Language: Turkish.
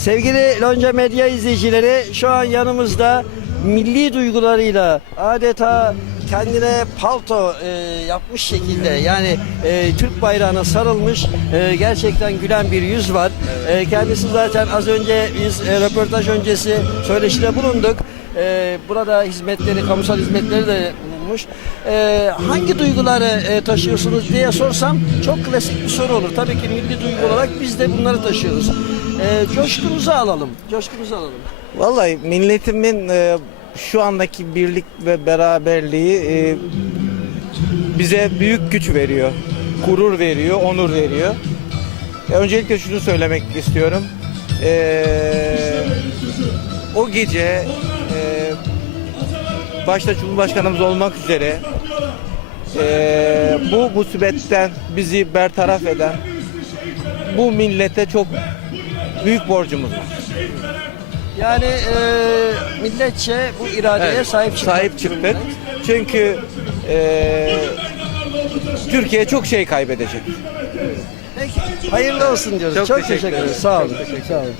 Sevgili Lonca Medya izleyicileri şu an yanımızda milli duygularıyla adeta kendine palto e, yapmış şekilde yani e, Türk bayrağına sarılmış e, gerçekten gülen bir yüz var. E, kendisi zaten az önce biz e, röportaj öncesi söyleşide bulunduk. E, burada hizmetleri, kamusal hizmetleri de bulunmuş. E, hangi duyguları e, taşıyorsunuz diye sorsam çok klasik bir soru olur. Tabii ki milli duygu olarak biz de bunları taşıyoruz. E, coşkunuzu alalım. Coşkunuzu alalım. Vallahi milletimin e, şu andaki birlik ve beraberliği e, bize büyük güç veriyor. Gurur veriyor, onur veriyor. E, öncelikle şunu söylemek istiyorum. E, o gece e, başta Cumhurbaşkanımız olmak üzere e, bu musibetten bizi bertaraf eden bu millete çok büyük borcumuz var. Yani e, milletçe bu iradeye Evet, sahip çıktık. Sahip çıktık. Çünkü e, Türkiye çok şey kaybedecek. Peki, hayırlı olsun diyoruz. Çok, Çok teşekkür teşekkür ederiz. Sağ olun. Sağ olun.